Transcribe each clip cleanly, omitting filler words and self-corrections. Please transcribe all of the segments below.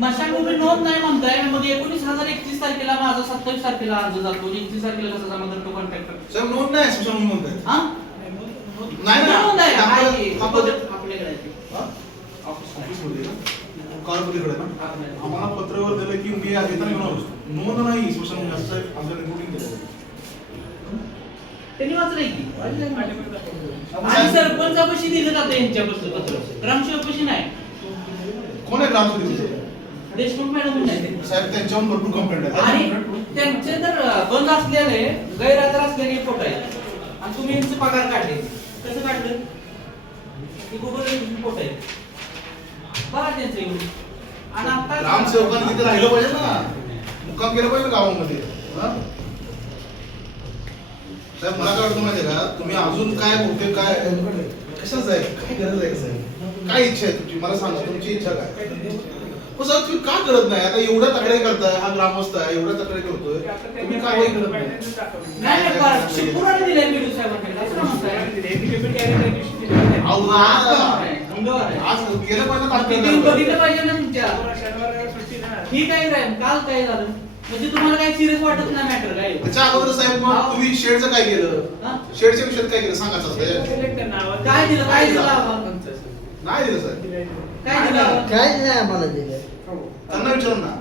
मशागभूमी नोंद नाही म्हणताय, मग 19,000 31 तारखेला माझा 27 तारखेला अर्ज जातो, 31 तारखेला कसा जमा करतो कॉन्ट्रॅक्टर? साहेब नोंद नाही स्मशानभूमी म्हणताय. हा नाही ना नोंद आहे आपल्याकडे आपल्याकडे आहे ती. ऑफिसमध्ये कारमध्ये ना आम्हाला पत्रवर दिलं की मी आज येताना घेऊन आलो. नोंद नाही स्मशानभूमी असं साहेब आमच्या रिपोर्टिंग केलं. त्यांनी वाचलंय की आणि सरपंचापाशी दिलं जातं यांच्यापासून पत्र, ग्रामसेवकापाशी नाही. कोण आहे ग्रामसेवक? देशमुख मॅडम नाही साहेब त्यांच्यावर भरपूर कंप्लेंट आहे. आणि त्यांचे तर बंद असलेले गैरहजर असलेले फोटो आहेत आणि तुम्ही यांचे पगार काढले. कसं काढलं? हे गुगल फोटो आहे बघा त्यांचं येऊन. आणि आता ग्रामसेवकांनी तिथे राहिलं पाहिजे ना, मुक्काम केलं पाहिजे गावामध्ये. साहेब मला काय वाटतं माहितीये का, तुम्ही अजून काय बोलते काय कशाच आहे, काय गरज आहे साहेब, काय इच्छा आहे तुमची मला सांगा, तुमची इच्छा काय? पण साहेब तुम्ही का करत नाही? आता एवढ्या तक्रारी करताय, हा ग्रामस्थ आहे एवढ्या तक्रारी करतोय, तुम्ही कारवाई करत नाही. नाही शिवपुराने दिलंय बीडू साहेबांकडे असं म्हणताय. अहो, आज गेलं किती पाहिजे बघितलं पाहिजे ना तुमच्या. ठीक आहे राहील, काल काय झालं म्हणजे तुम्हाला काही सिरियस वाटत नाही मॅटर काय? त्याच्या अगोदर साहेब मग तुम्ही शेडचं काय केलं? शेडच्या विषयात काय केलं सांगायचं असतं. काय दिलं काय दिलं नाही दिलं साहेब, काय दिलं काय नाही आम्हाला दिलं. त्यांना विचार ना,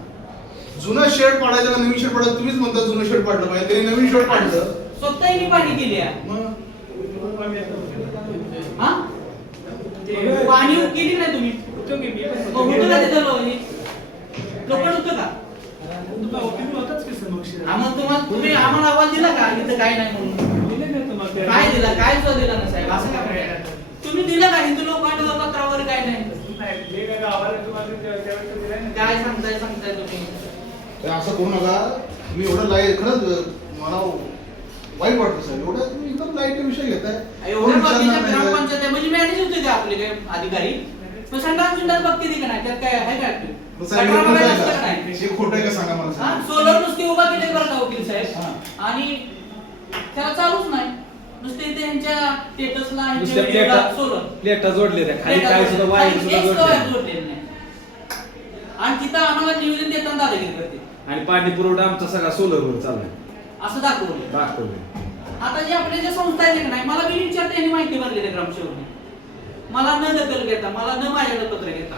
जुनं शेड पाडायचं का नवीन शेड पाडायचं? तुम्हीच म्हणता जुनं शेड पाडलं पाहिजे, त्यांनी नवीन शेड पाडलं. स्वतःही पाणी केली आहे. मग हा पाणी केली नाही तुम्ही? होतं का तिथं लोकड होतं का? मग तुम्ही आम्हाला आवाज दिला का इथं काय नाही म्हणून? काय दिला? काय सुद्धा दिला ना साहेब, असं काय तुम्ही दिलं का? हिंदू लोकांना पत्र वगैरे काय नाही? काय सांगताय तुम्ही? असं करू नका. मी एवढं लाईट खरंच मला वाईट वाटतं साहेब, एवढं तुम्ही एकदम लाईट विषय घेताय. एवढ्या बाकीच्या ग्रामपंचायत आहे म्हणजे मॅनेज होते ते आपले काय अधिकारी. पण संडास बघते ती का नाही? त्यात काय आहे का? खोटं आहे का सांगा मला. सोलर नुसती उभा केले बरं का वकील साहेब, आणि त्याला चालूच नाही. नुसते त्यांच्या स्टेटसला सोलर प्लेटा जोडलेल्या खाली काय सुद्धा वायर सुद्धा जोडलेले नाही. आणि तिथं आम्हाला निवेदन देताना दादागिरी करते आणि पाणी पुरवठा आमचा सगळा सोलरवर चाललाय असं दाखवलं. आता जे आपल्या ज्या संस्था आहेत का नाही, मला मी विचारते यांनी माहिती भरलेली ग्रामसेवकने, मला न दखल घेता, मला न माझ्याकडे पत्र घेता.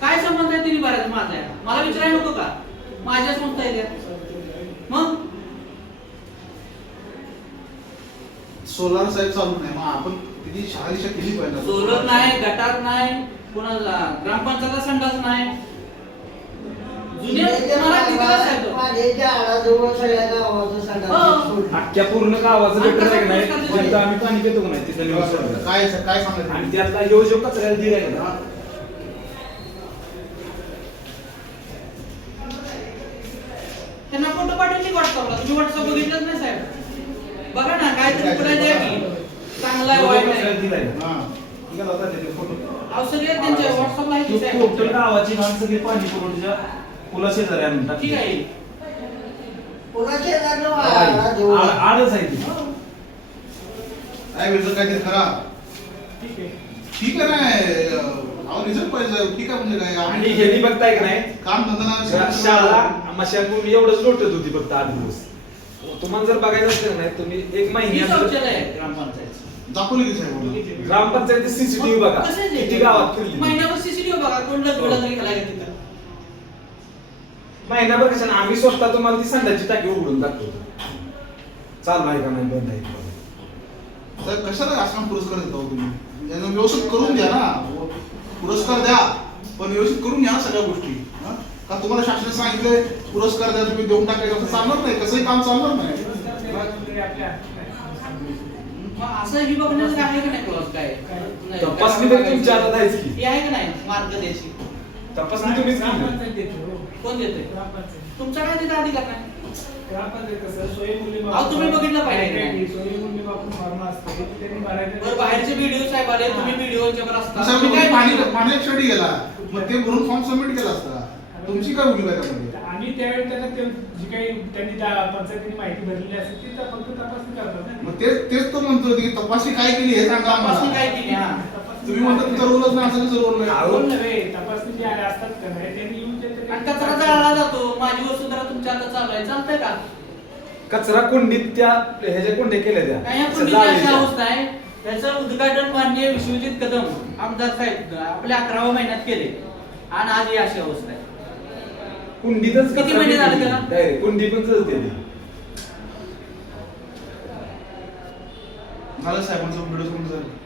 काय संबंध आहे तिने बऱ्याच माझा आहे? मला विचारायला नको का? माझ्या संस्था आहे त्या. मग सोलार साहेब चालू नाही, मग आपण किती शहानिशा केली पाहिजे. सोलर नाही, गटार नाही, कोणाला ग्रामपंचायत संडास नाही. अख्ख्या पूर्ण गावाचं गटर आहे नाही, ज्यात आम्ही पाणी पितो नाही तिथं काय काय सांगायचं आणि त्यातला योजक कचऱ्याला दिलाय ना. त्यांना फोटो पाठवली व्हॉट्सअपला, तुम्ही व्हॉट्सअप बघितलंच नाही साहेब. बघा ना काहीतरी पुढे द्या की चांगला आहे वाईट आहे. अहो सगळे त्यांच्या व्हॉट्सअपला आहे की साहेब. टोटल गावाची घाण सगळी पाणी पुरवठ्याच्या पुला शेजारी आणून टाकली. ठीक आहे. आडच आहे ती. काय वेळचं काय ते खरा ठीक आहे नाही, रिझल्ट पाहिजे ठीक आहे म्हणजे काय आणि हे बघताय का नाही, काम धंदा शाळा मशागभूमी एवढंच लोटत होती फक्त 8 दिवस. तुम्हाला जर बघायचं असेल नाही तुम्ही एक महिन्यात ग्रामपंचायत दाखवली की साहेब ग्रामपंचायत सीसीटीव्ही बघा किती गावात फिरली. महिन्यावर सीसीटीव्ही बघा कोण तरी केला तिथं. महिनाभर कशाने आम्ही स्वतः तुम्हाला ती संडाची टाकी उघडून दाखवतो, चालू आहे का नाही बंद आहे का. साहेब कशाला असं पुरस्कार देता तुम्ही? यांना व्यवस्थित करून द्या ना, पुरस्कार द्या पण व्यवस्थित करून घ्या ना सगळ्या गोष्टी. का तुम्हाला शासनाने सांगितलंय पुरस्कार द्या तुम्ही देऊन टाकायचं, असं चालणार नाही, कसंही काम चालणार नाही. असं ही बघण्याचं आहे का नाही क्लॉज काय? तपासणी तरी तुमच्या हातात आहेच की. हे आहे का नाही मार्ग द्यायची? तपासणी तुम्हीच केली. कोण देतोय? तुमचा काय तिथं अधिकार नाही. अहो तुम्ही बघितलं पाहिजे. बाहेरचे व्हिडिओ साहेब आले, तुम्ही व्हिडिओच्यावर असता. पाण्यात शेडी गेला मग ते भरून फॉर्म सबमिट केला असता, तुमची काय भूमिका त्यामध्ये? आणि त्यावेळी त्यांना जी काही त्यांनी पंचायतीने माहिती भरलेली असते ती फक्त तपासणी करतात ना. मग तेच तो म्हणतो की तपासणी काय केली हे सांगा आम्हाला. तपासणी काय केली? तुम्ही म्हणता तुमचा रोलच नाही, असं कसं रोल नाही? नव्हे, तपासणी कोणी आले असतात का नाही त्यांनी येऊन ते आणि कचरा जाळला जातो. माझी वसुंधरा तुमच्या आता चालू आहे, चालतंय का? कचरा कुंडीत त्या ह्याच्या कुंड्या केल्या त्या काय या अशा कुंडीची अशी जाळीच्या. अवस्था आहे. त्याचं उद्घाटन माननीय विश्वजित कदम आमदार साहेब आपल्या 11व्या महिन्यात केले आणि आज ही अशी अवस्था आहे. कुंडीतच किती महिने झाले त्याला? डायरेक्ट कुंडी पण जळते ती. झालं साहेबांचं व्हिडिओ झालं